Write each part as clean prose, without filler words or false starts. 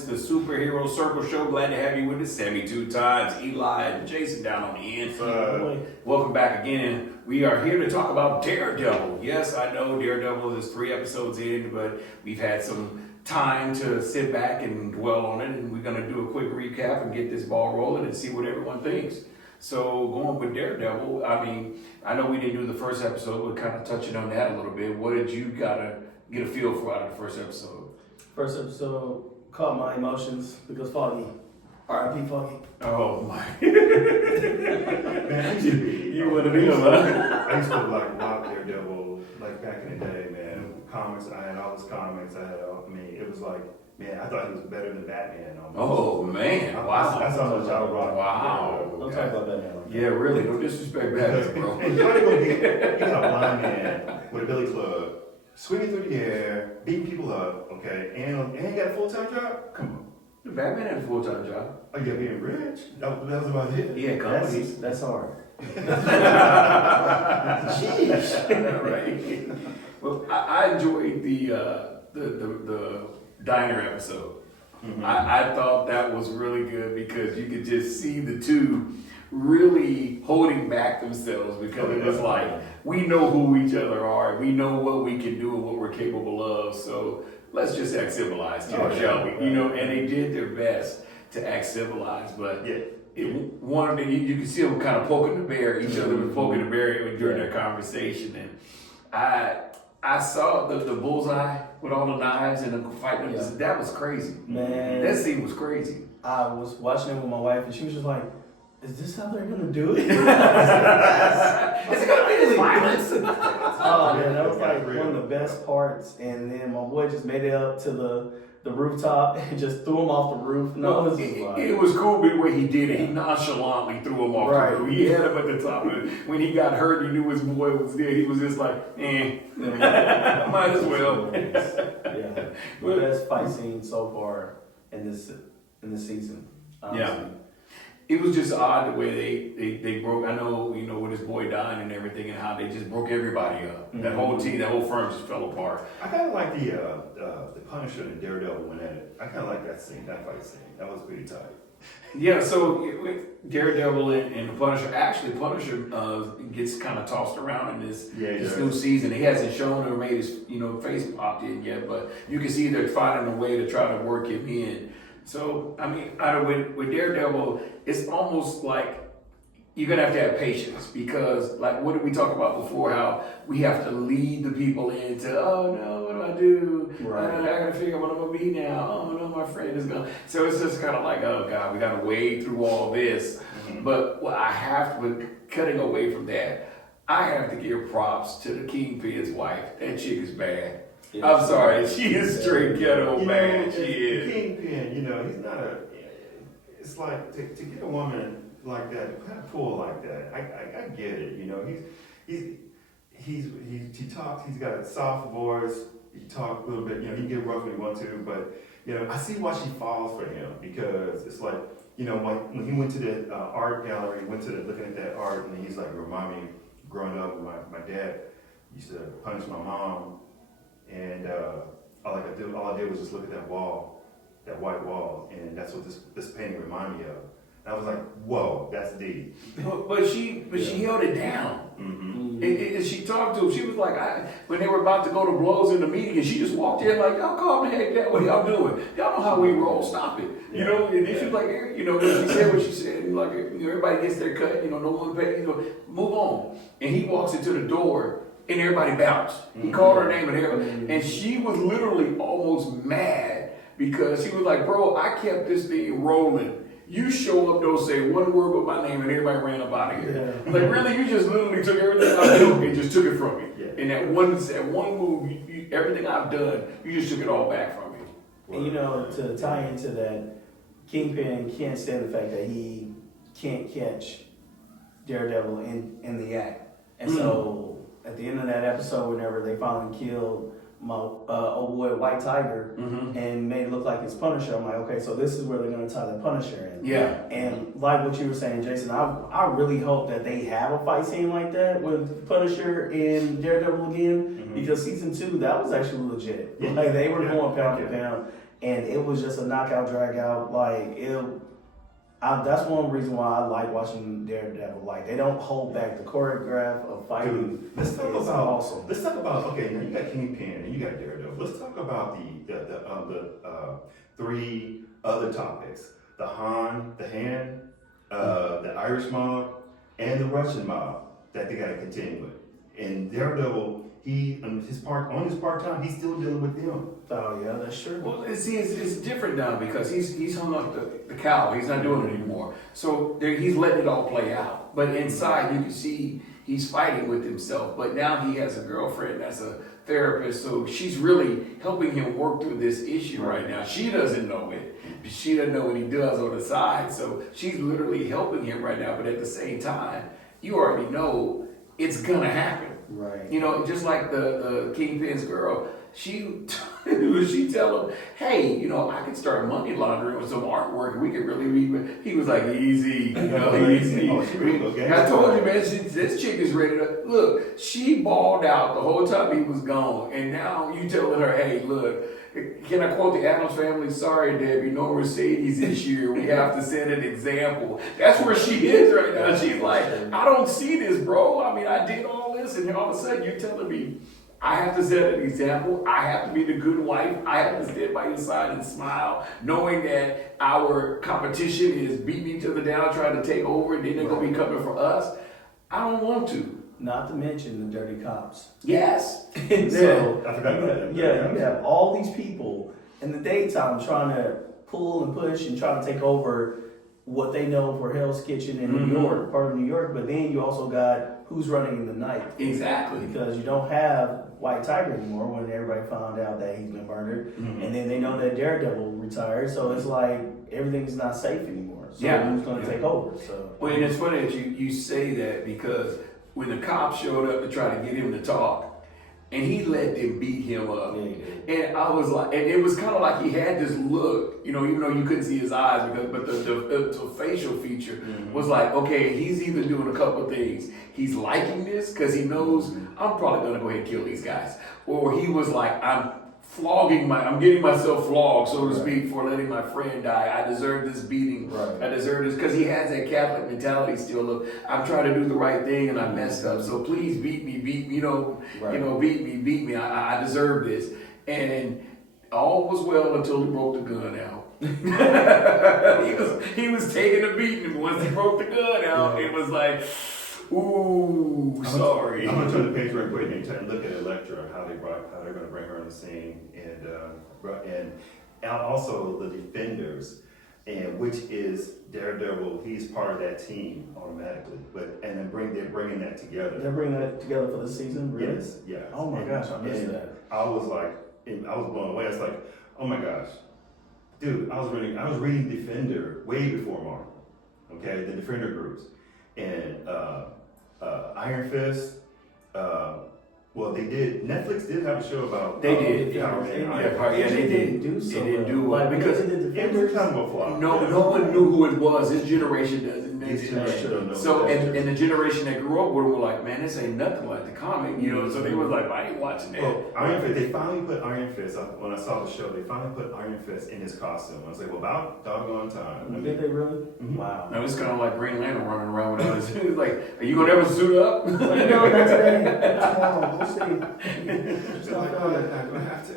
It's the Superhero Circle Show. Glad to have you with us. Sammy 2 times, Eli and Jason down on the end. Welcome back again. We are here to talk about Daredevil. Yes, I know Daredevil is 3 episodes in, but we've had some time to sit back and dwell on it, and we're going to do a quick recap and get this ball rolling and see what everyone thinks. So going with Daredevil, I mean, I know we didn't do the first episode, but kind of touching on that a little bit. What did you gotta get a feel for out of the first episode? First episode caught my emotions because Foggy. R.I.P. Foggy. Oh my. Man, I used to be. You would have been, huh? I used to like rock Daredevil, like back in the day, man. Comics, I had all those comics. It was like, man, I thought he was better than Batman. Almost. Oh man, wow. That's how much I rock. Wow. Don't talk about Batman. Yeah, really, don't disrespect Batman, bro. And you gotta go get, you got a blind man with a billy club, swinging through the air, beating people up, okay, and he got a full-time job? Come on. Batman had a full-time job. Oh, yeah, being rich? That was about it? Yeah, companies. That's hard. Jeez. Right. Well, I enjoyed the diner episode. Mm-hmm. I thought that was really good because you could just see the two really holding back themselves because it was like, we know who each other are, we know what we can do and what we're capable of, so let's just act civilized here, shall we? You know, and they did their best to act civilized, but you could see them kind of poking the bear, each other was poking the bear during their conversation, and I saw the bullseye with all the knives and the fighting. Yeah. That was crazy. Man. That scene was crazy. I was watching it with my wife and she was just like, is this how they're going to do it? Is it going to be this violence? Oh, man, that was like one of the best parts. And then my boy just made it up to the rooftop and just threw him off the roof. No, it was cool the way he did it. He nonchalantly threw him off the roof. He had him at the top of it. When he got hurt, he knew his boy was there. He was just like, might as well. Yeah, the best fight scene so far in this season. Honestly. Yeah. It was just odd the way they broke. I know, you know, with his boy dying and everything, and how they just broke everybody up. Mm-hmm. That whole team, that whole firm just fell apart. I kind of like the Punisher and Daredevil went at it. I kind of like that scene, that fight scene. That was pretty tight. Yeah, so with Daredevil and the Punisher, actually Punisher gets kind of tossed around in this new season. He hasn't shown or made his face popped in yet, but you can see they're finding a way to try to work him in. So, I mean, with Daredevil, it's almost like you're going to have patience because, like, what did we talk about before? How we have to lead the people into, oh, no, what do I do? Right. I got to figure out what I'm going to be now. Oh, no, my friend is going to. So it's just kind of like, oh, God, we got to wade through all this. Mm-hmm. But cutting away from that, I have to give props to the Kingpin's wife. That chick is bad. Yeah, I'm sorry, she is straight ghetto bad. She is. Kingpin, he's not it's like to get a woman like that, to kind of pull like that. I get it. He talks. He's got a soft voice. He talks a little bit. He can get rough when he wants to, but I see why she falls for him because it's like when he went to the art gallery, looking at that art, and he's like, remind me growing up, my dad used to punish my mom. And all I did was just look at that wall, that white wall, and that's what this painting reminded me of. And I was like, whoa, that's deep. But she held it down. Mm-hmm. And she talked to him. She was like, when they were about to go to blows in the meeting, and she just walked in like, y'all calm the heck down. What y'all doing? Y'all know how we roll. Stop it. And then she was like, she said what she said. And like, everybody gets their cut. No one pay. Move on. And he walks into the door. And everybody bounced. He called her name and everything. And she was literally almost mad because she was like, bro, I kept this thing rolling. You show up, don't say one word but my name, and everybody ran up out of here. Yeah. Like, really? You just literally took everything I've done and just took it from me. Yeah. And that one move, everything I've done, you just took it all back from me. And to tie into that, Kingpin can't stand the fact that he can't catch Daredevil in the act. And so at the end of that episode, whenever they finally killed my old boy White Tiger and made it look like it's Punisher, I'm like, okay, so this is where they're going to tie the Punisher in. Yeah. And like what you were saying, Jason, I really hope that they have a fight scene like that with Punisher and Daredevil again, because season 2, that was actually legit. Yeah. Like, they were going pound for pound. and it was just a knockout, drag out. Like that's one reason why I like watching Daredevil. Like they don't hold back. The choreograph of fighting. Dude, let's talk is about awesome. Let's talk about okay. Now you got Kingpin and you got Daredevil. Let's talk about the three other topics: the Han, the Han, the Irish mob, and the Russian mob that they got to contend with. And Daredevil, on his part time, he's still dealing with them. Oh yeah, that's true. Well, see, it's different now because he's hung up the cow. He's not doing it anymore. So he's letting it all play out. But inside, you can see he's fighting with himself. But now he has a girlfriend that's a therapist, so she's really helping him work through this issue right now. She doesn't know it. She doesn't know what he does on the side. So she's literally helping him right now. But at the same time, you already know it's gonna happen. Right. You know, just like the Kingpin's girl, she tell him, hey, you know, I could start money laundering with some artwork. We could really be. He was like, easy, you know, easy. I told you, man, this chick is ready to look. She balled out the whole time he was gone, and now you telling her, hey, look. Can I quote the Addams Family? Sorry, Debbie, no Mercedes this year. We have to set an example. That's where she is right now. She's like, I don't see this, bro. I mean, I did all this, and all of a sudden you're telling me I have to set an example. I have to be the good wife. I have to stand by your side and smile, knowing that our competition is beating each other down, trying to take over, and then they're going to be coming for us. I don't want to. Not to mention the dirty cops. Yes. And so, I forgot about that. yeah, you have all these people in the daytime trying to pull and push and try to take over what they know for Hell's Kitchen in New York, part of New York. But then you also got who's running in the night. Exactly. Because you don't have White Tiger anymore when everybody found out that he's been murdered. And then they know that Daredevil retired. So it's like everything's not safe anymore. So who's going to take over? So. Well, and it's funny that you say that because when the cops showed up to try to get him to talk, and he let them beat him up. And I was like, and it was kind of like he had this look, you know, even though you couldn't see his eyes, but the facial feature was like, okay, he's either doing a couple of things. He's liking this because he knows I'm probably going to go ahead and kill these guys. Or he was like, I'm getting myself flogged, so to speak, for letting my friend die. I deserve this beating. Right. I deserve this because he has that Catholic mentality still of I'm trying to do the right thing and I messed up. So please beat me, beat me. I deserve this. And all was well until he broke the gun out. he was taking a beating, and once he broke the gun out, it was like, ooh, sorry. I'm gonna turn the page real quick and look at Elektra, how they're gonna bring her on the scene, and also the Defenders, and which is Daredevil. He's part of that team automatically, and then they're bringing that together. They're bringing that together for the season, really? Yes, yeah. Oh my gosh, I missed that. I was blown away. It's like, oh my gosh, dude, I was reading Defender way before Marvel. Okay, the Defender groups, and Iron Fist. Well, Netflix did have a show about. They did. Power Man. They didn't do so. They didn't do well because It was kind of a flop. no one knew who it was. His generation doesn't. His generation don't know. So and the generation that grew up with it were like, man, this ain't nothing like the comic, you know. So they was like, I ain't watching that. Well, Iron Fist. They finally put Iron Fist. When I saw the show, they finally put Iron Fist in his costume. I was like, well, about doggone time. Did they really? Mm-hmm. Wow. No, it's kind of like Green Lantern running around without his. It's like, are you gonna ever suit up? No, that's tomorrow. We'll see. They're like, oh, I'm gonna have to.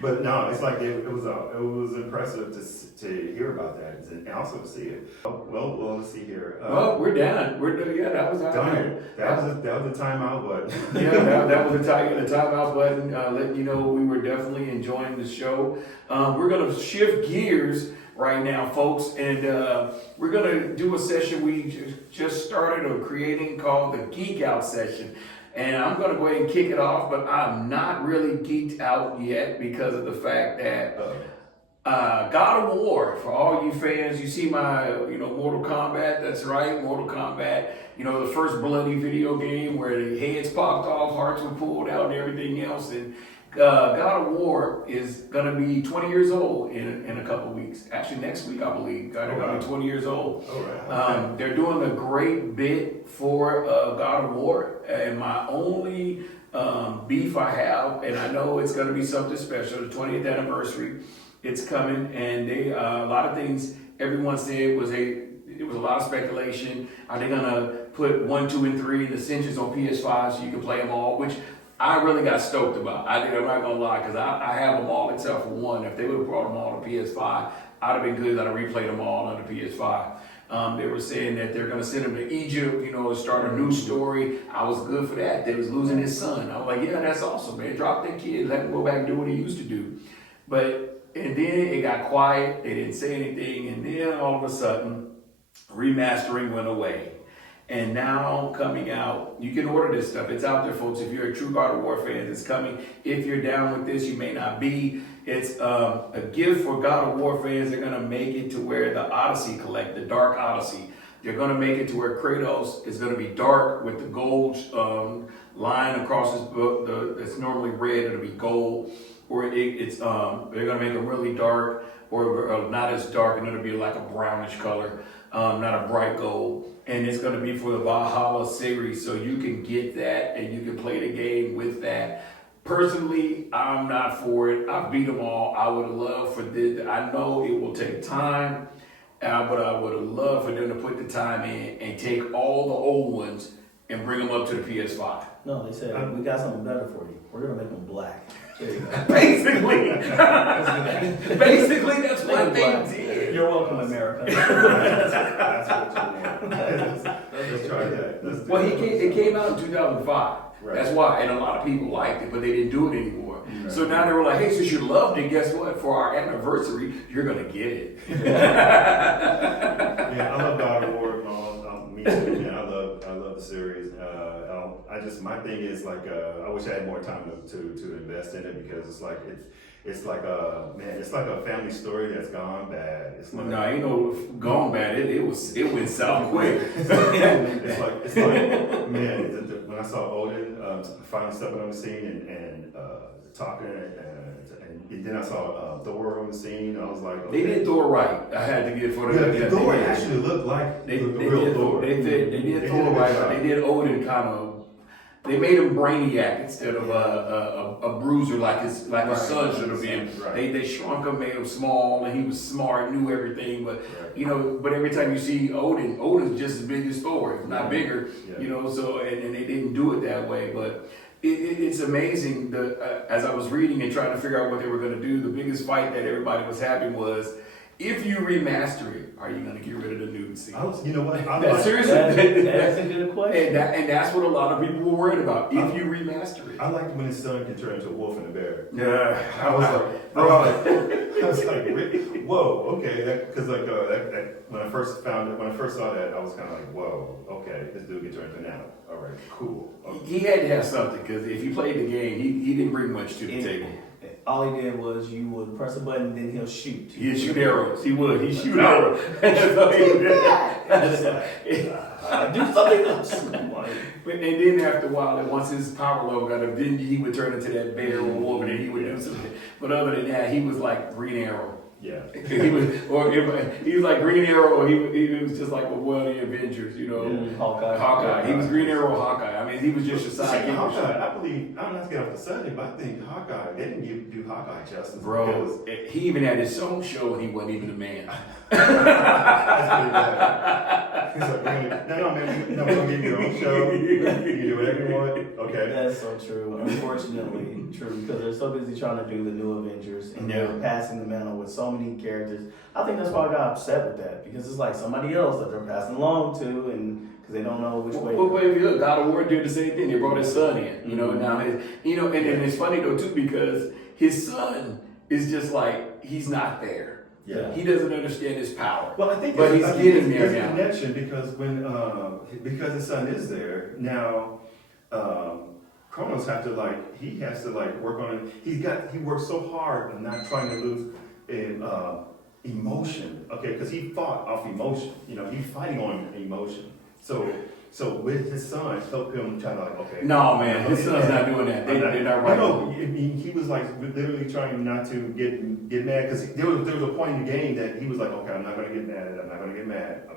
But no, it's like it was impressive to hear about that and also to see it. Well, let's see here. Well, we're done. Yeah, that was our done. That was the timeout button. Yeah, that was the timeout button. Letting you know we were definitely enjoying the show. We're gonna shift gears right now, folks, and we're gonna do a session we just started creating called the Geek Out session. And I'm going to go ahead and kick it off, but I'm not really geeked out yet because of the fact that God of War, for all you fans, you see my, Mortal Kombat, that's right, Mortal Kombat, the first bloody video game where the heads popped off, hearts were pulled out and everything else. And God of War is gonna be 20 years old in a couple weeks. Actually, next week I believe. They're gonna be 20 years old. All right. They're doing a great bit for God of War, and my only beef I have, and I know it's gonna be something special. The 20th anniversary, it's coming, and they a lot of things. Everyone said it was a lot of speculation. Are they gonna put 1, 2, and 3 the Ascensions on PS5 so you can play them all? Which I really got stoked about. I'm not gonna lie, because I have them all except for one. If they would have brought them all to PS5, I'd have been good. I'd have replayed them all on the PS5. They were saying that they're gonna send him to Egypt, to start a new story. I was good for that. They was losing his son. I was like, yeah, that's awesome, man. Drop that kid, let him go back and do what he used to do. And then it got quiet. They didn't say anything, and then all of a sudden, remastering went away. And now coming out, you can order this stuff. It's out there, folks. If you're a true God of War fan, it's coming. If you're down with this, you may not be. It's a gift for God of War fans. They're gonna make it to where the Odyssey the Dark Odyssey. They're gonna make it to where Kratos is gonna be dark with the gold line across his book. It's normally red, it'll be gold. Or they're gonna make it really dark, or not as dark, and it'll be like a brownish color, not a bright gold. And it's going to be for the Valhalla series, so you can get that and you can play the game with that. Personally, I'm not for it. I beat them all. I would love for this. I know it will take time, but I would have loved for them to put the time in and take all the old ones and bring them up to the PS5. No, they said, we got something better for you. We're going to make them black. There you go. Basically, that's what they did. You're welcome, America. That's what you want. Let's try that. Well, it came out in 2005. Right. That's why, and a lot of people liked it, but they didn't do it anymore. Right. So now they were like, hey, since you loved it, guess what? For our anniversary, you're going to get it. Yeah, I love God of War. Me too, man. I love the series. My thing is like, I wish I had more time to invest in it, because it's like a family story that's gone bad. It's like, No, ain't no gone bad. It went south quick. it's like man, when I saw Odin finally stepping on the scene and talking, and then I saw Thor on the scene, and I was like, okay. They did Thor right. I had to give for Yeah, Thor actually looked like the real Thor. They did Thor right, but they did Odin kind of. They made him Brainiac instead of a bruiser like his son should have been. Right. They shrunk him, made him small, and he was smart, knew everything. But but every time you see Odin's just as big as Thor, if not bigger. Yeah. So and they didn't do it that way. But it's amazing. As I was reading and trying to figure out what they were going to do, the biggest fight that everybody was having was, if you remaster it, are you going to get rid of the nude scene? You know what? Seriously, that's a good question. And that's what a lot of people were worried about. If you remaster it, I liked when his son could turn into a wolf and a bear. yeah, I was like, really? Whoa, okay. Because when I first saw that, I was kind of like, whoa, okay, this dude can turn into an animal. All right, cool. Okay. He had to have something, because if you played the game, he didn't bring much to the table. All he did was you would press a button, then he'll shoot. He'd shoot arrows. He'd shoot arrows. Do something else. And then after a while, once his power level got up, then he would turn into that bear or wolf, and then he would do something. But other than that, he was like Green Arrow. Yeah. he was like Green Arrow, or he was just like one of the Avengers, Hawkeye. He was Green Arrow, Hawkeye. I mean, he was just a sidekick. Hawkeye, I believe, I'm not getting off the subject, but I think Hawkeye, they didn't do Hawkeye justice. Bro, he even had his own show, and he wasn't even a man. That's pretty bad. He's like, no, man, we're going to give you your own show. You can do whatever you want. Okay. That's so true. Unfortunately, true, because they're so busy trying to do the new Avengers, and they're passing the mantle with so many characters. I think that's why I got upset with that, because it's like somebody else that they're passing along to, and because they don't know which way. Well, if you look, God of War did the same thing. They brought his son in, now and it's funny though too, because his son is just like, he's not there. Yeah. He doesn't understand his power. Well, I think but he's getting there there's now. a connection, because because his son is there now, Kronos has to work on it. He works so hard on not trying to lose emotion. Okay, because he fought off emotion. He's fighting on emotion. So So with his son, help him try to like, okay. No, man, his son's not doing that. They're not right. No, he was like literally trying not to get mad because there was a point in the game that he was like, okay, I'm not gonna get mad. I'm not gonna get mad.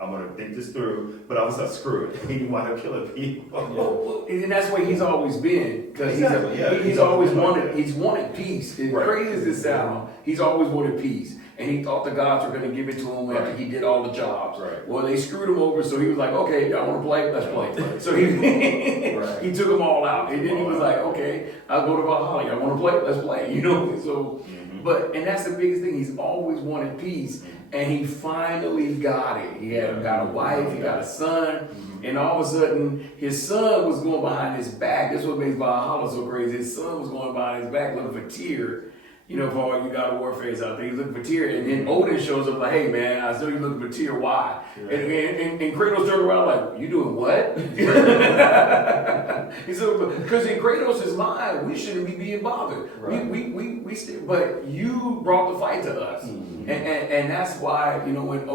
I'm gonna think this through. But I was like, screw it. He wound up killing people. And that's where he's always been, because Exactly, he's always wanted peace. As crazy as this sounds, he's always wanted peace. And he thought the gods were going to give it to him after he did all the jobs. Right. Well, they screwed him over, so he was like, okay, y'all want to play? Let's play. So he took them all out. And then he was like, okay, I'll go to Valhalla. Y'all want to play? Let's play. You know? So, and that's the biggest thing. He's always wanted peace. And he finally got it. He got a wife, he got a son. And all of a sudden, his son was going behind his back. That's what makes Valhalla so crazy. His son was going behind his back looking for Tyr. You know, for all you God of War fans out there, he's looking for Tyr, and then Odin shows up like, "Hey man, I saw you looking for Tyr. Why?" Right. And Kratos turned around like, "You doing what?" He said, "Because in Kratos' mind, we shouldn't be being bothered. Right. We still, but you brought the fight to us, and that's why when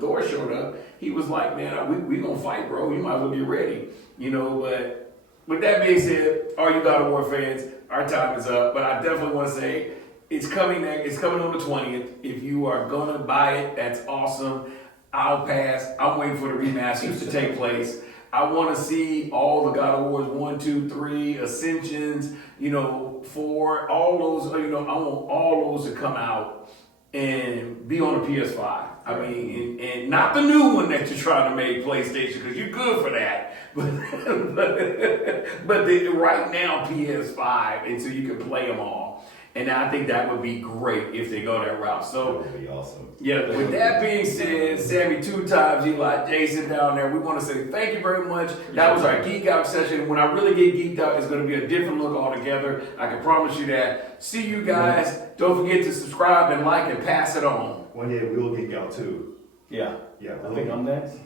Thor showed up, he was like, man, we gonna fight, bro. You might as well get ready, But with that being said, all you God of War fans, our time is up, but I definitely want to say it's coming on the 20th. If you are gonna buy it, that's awesome. I'll pass. I'm waiting for the remasters to take place. I want to see all the God of Wars 1, 2, 3, Ascensions, 4, all those. I want all those to come out and be on the PS5. I mean, and not the new one that you're trying to make PlayStation, because you're good for that. But right now PS5, and so you can play them all. And I think that would be great if they go that route. So that would be awesome. Yeah. With that being said, Sammy 2 times, Eli, Jason down there, we want to say thank you very much. That was our Geek Out session. When I really get geeked out, it's going to be a different look altogether. I can promise you that. See you guys. Don't forget to subscribe and like and pass it on. One day we'll geek out too. Yeah. Yeah. I think I'm next.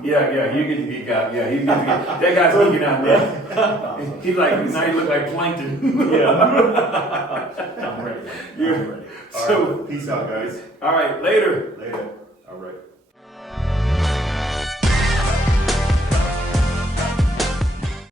Yeah, you get to geek out. Yeah, he's getting that guy's geeking out, man. He now he look like plankton. Yeah. I'm ready. Yeah. All right, peace out, guys. All right, later. Later.